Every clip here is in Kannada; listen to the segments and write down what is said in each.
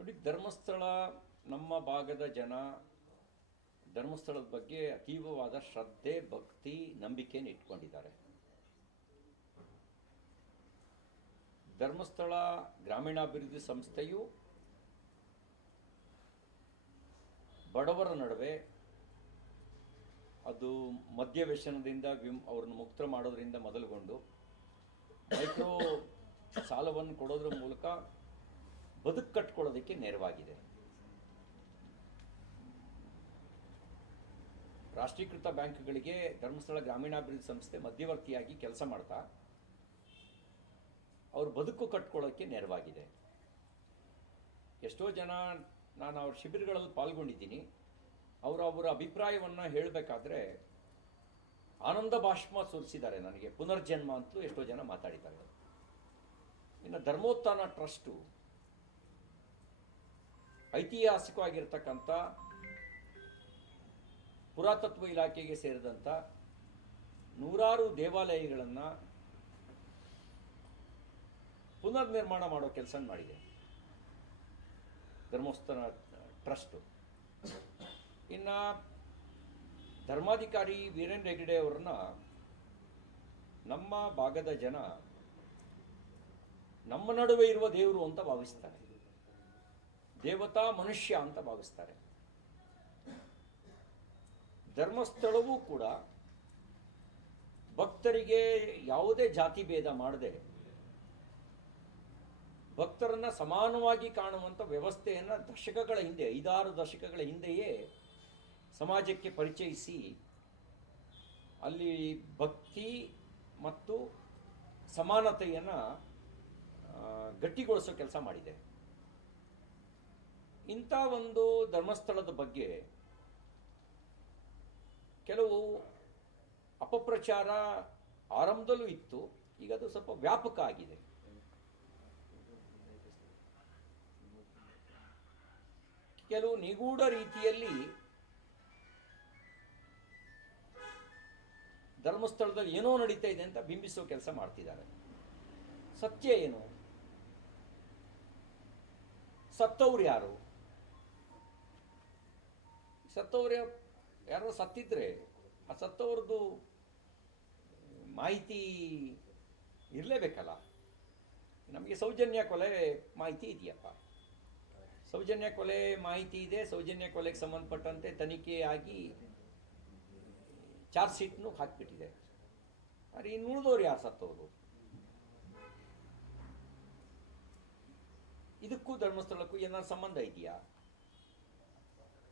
ನೋಡಿ, ಧರ್ಮಸ್ಥಳ ನಮ್ಮ ಭಾಗದ ಜನ, ಧರ್ಮಸ್ಥಳದ ಬಗ್ಗೆ ಅತೀವವಾದ ಶ್ರದ್ಧೆ, ಭಕ್ತಿ ನಂಬಿಕೆಯನ್ನು ಇಟ್ಕೊಂಡಿದ್ದಾರೆ. ಧರ್ಮಸ್ಥಳ ಗ್ರಾಮೀಣಾಭಿವೃದ್ಧಿ ಸಂಸ್ಥೆಯು ಬಡವರ ನಡುವೆ ಅದು ಮದ್ಯ ವ್ಯಸನದಿಂದ ವಿಮ್ ಅವ್ರನ್ನ ಮುಕ್ತ ಮಾಡೋದರಿಂದ ಮೊದಲುಗೊಂಡು ಮೈಕ್ರೋ ಸಾಲವನ್ನು ಕೊಡೋದ್ರ ಮೂಲಕ ಬದುಕು ಕಟ್ಕೊಳ್ಳೋದಕ್ಕೆ ನೆರವಾಗಿದೆ. ರಾಷ್ಟ್ರೀಕೃತ ಬ್ಯಾಂಕ್ಗಳಿಗೆ ಧರ್ಮಸ್ಥಳ ಗ್ರಾಮೀಣಾಭಿವೃದ್ಧಿ ಸಂಸ್ಥೆ ಮಧ್ಯವರ್ತಿಯಾಗಿ ಕೆಲಸ ಮಾಡ್ತಾ, ಅವ್ರ ಬದುಕು ಕಟ್ಕೊಳ್ಳೋಕ್ಕೆ ನೆರವಾಗಿದೆ. ಎಷ್ಟೋ ಜನ ನಾನು ಅವ್ರ ಶಿಬಿರಗಳಲ್ಲಿ ಪಾಲ್ಗೊಂಡಿದ್ದೀನಿ. ಅವರು ಅವರ ಅಭಿಪ್ರಾಯವನ್ನು ಹೇಳಬೇಕಾದ್ರೆ ಆನಂದ ಭಾಷ್ಮ ಸುರಿಸಿದ್ದಾರೆ ನನಗೆ. ಪುನರ್ಜನ್ಮ ಅಂತಲೂ ಎಷ್ಟೋ ಜನ ಮಾತಾಡಿದ್ದಾರೆ. ಇನ್ನು ಧರ್ಮೋತ್ಥಾನ ಟ್ರಸ್ಟು ಐತಿಹಾಸಿಕವಾಗಿರ್ತಕ್ಕಂಥ ಪುರಾತತ್ವ ಇಲಾಖೆಗೆ ಸೇರಿದಂಥ ನೂರಾರು ದೇವಾಲಯಗಳನ್ನು ಪುನರ್ ನಿರ್ಮಾಣ ಮಾಡೋ ಕೆಲಸ ಮಾಡಿದೆ. ಧರ್ಮಸ್ಥಾನ ಟ್ರಸ್ಟು. ಇನ್ನು ಧರ್ಮಾಧಿಕಾರಿ ವೀರೇಂದ್ರ ಹೆಗ್ಗಡೆ ಅವ್ರನ್ನ ನಮ್ಮ ಭಾಗದ ಜನ ನಮ್ಮ ನಡುವೆ ಇರುವ ದೇವರು ಅಂತ ಭಾವಿಸ್ತಾರೆ. ದೇವತಾ ಮನುಷ್ಯ ಅಂತ ಭಾವಿಸ್ತಾರೆ. ಧರ್ಮಸ್ಥಳವೂ ಕೂಡ ಭಕ್ತರಿಗೆ ಯಾವುದೇ ಜಾತಿ ಭೇದ ಮಾಡದೆ ಭಕ್ತರನ್ನು ಸಮಾನವಾಗಿ ಕಾಣುವಂಥ ವ್ಯವಸ್ಥೆಯನ್ನು ದಶಕಗಳ ಹಿಂದೆ, ಐದಾರು ದಶಕಗಳ ಹಿಂದೆಯೇ ಸಮಾಜಕ್ಕೆ ಪರಿಚಯಿಸಿ ಅಲ್ಲಿ ಭಕ್ತಿ ಮತ್ತು ಸಮಾನತೆಯನ್ನು ಗಟ್ಟಿಗೊಳಿಸೋ ಕೆಲಸ ಮಾಡಿದೆ. ಇಂಥ ಒಂದು ಧರ್ಮಸ್ಥಳದ ಬಗ್ಗೆ ಕೆಲವು ಅಪಪ್ರಚಾರ ಆರಂಭದಲ್ಲೂ ಇತ್ತು. ಈಗ ಅದು ಸ್ವಲ್ಪ ವ್ಯಾಪಕ ಆಗಿದೆ. ಕೆಲವು ನಿಗೂಢ ರೀತಿಯಲ್ಲಿ ಧರ್ಮಸ್ಥಳದಲ್ಲಿ ಏನೋ ನಡೀತಾ ಇದೆ ಅಂತ ಬಿಂಬಿಸೋ ಕೆಲಸ ಮಾಡ್ತಿದ್ದಾರೆ. ಸತ್ಯ ಏನು? ಸತ್ತವ್ರು ಯಾರು? ಸತ್ತವ್ರು, ಯಾರೋ ಸತ್ತಿದ್ರೆ ಆ ಸತ್ತವ್ರದ್ದು ಮಾಹಿತಿ ಇರಲೇಬೇಕಲ್ಲ? ನಮಗೆ ಸೌಜನ್ಯ ಕೊಲೆ ಮಾಹಿತಿ ಇದೆಯಪ್ಪ. ಸೌಜನ್ಯ ಕೊಲೆ ಮಾಹಿತಿ ಇದೆ, ಸೌಜನ್ಯ ಕೊಲೆಗೆ ಸಂಬಂಧಪಟ್ಟಂತೆ ತನಿಖೆ ಆಗಿ ಚಾರ್ಜ್ ಶೀಟ್ನು ಹಾಕಿಬಿಟ್ಟಿದೆ. ಅರೆ ಇನ್ನು ಉಳಿದವ್ರು ಯಾರು ಸತ್ತವರು? ಇದಕ್ಕೂ ಧರ್ಮಸ್ಥಳಕ್ಕೂ ಏನಾದ್ರು ಸಂಬಂಧ ಇದೆಯಾ?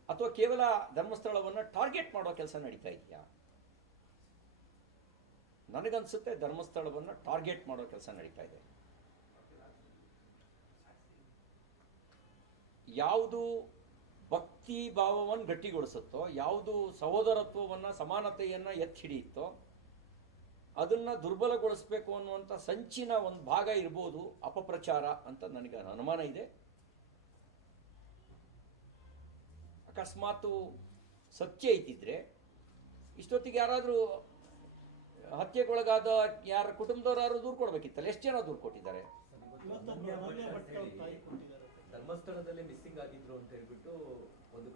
ಅಥವಾ ಕೇವಲ ಧರ್ಮಸ್ಥಳವನ್ನು ಟಾರ್ಗೆಟ್ ಮಾಡೋ ಕೆಲಸ ನಡೀತಾ ಇದೆಯಾ? ನನಗನ್ಸುತ್ತೆ ಧರ್ಮಸ್ಥಳವನ್ನು ಟಾರ್ಗೆಟ್ ಮಾಡೋ ಕೆಲಸ ನಡೀತಾ ಇದೆ. ಯಾವುದು ಭಕ್ತಿ ಭಾವವನ್ನು ಗಟ್ಟಿಗೊಳಿಸುತ್ತೋ, ಯಾವುದು ಸಹೋದರತ್ವವನ್ನು, ಸಮಾನತೆಯನ್ನು ಎತ್ತಿ ಹಿಡಿಯುತ್ತೋ, ಅದನ್ನು ದುರ್ಬಲಗೊಳಿಸಬೇಕು ಅನ್ನುವಂಥ ಸಂಚಿನ ಒಂದು ಭಾಗ ಇರ್ಬೋದು ಅಪಪ್ರಚಾರ ಅಂತ ನನಗೆ ಅನುಮಾನ ಇದೆ. ಅಕಸ್ಮಾತು ಸತ್ಯ ಇದ್ದಿದ್ರೆ ಇಷ್ಟೊತ್ತಿಗೆ ಯಾರಾದರೂ ಹತ್ಯೆಗೊಳಗಾದ ಯಾರ ಕುಟುಂಬದವ್ರು ಯಾರು ದೂರು ಕೊಡ್ಬೇಕಿತ್ತಲ್ಲ? ಎಷ್ಟು ಜನ ದೂರು ಕೊಟ್ಟಿದ್ದಾರೆ? ಧರ್ಮಸ್ಥಳದಲ್ಲಿ ಮಿಸ್ಸಿಂಗ್ ಆಗಿದ್ರು ಅಂತ ಹೇಳ್ಬಿಟ್ಟು ಒಂದು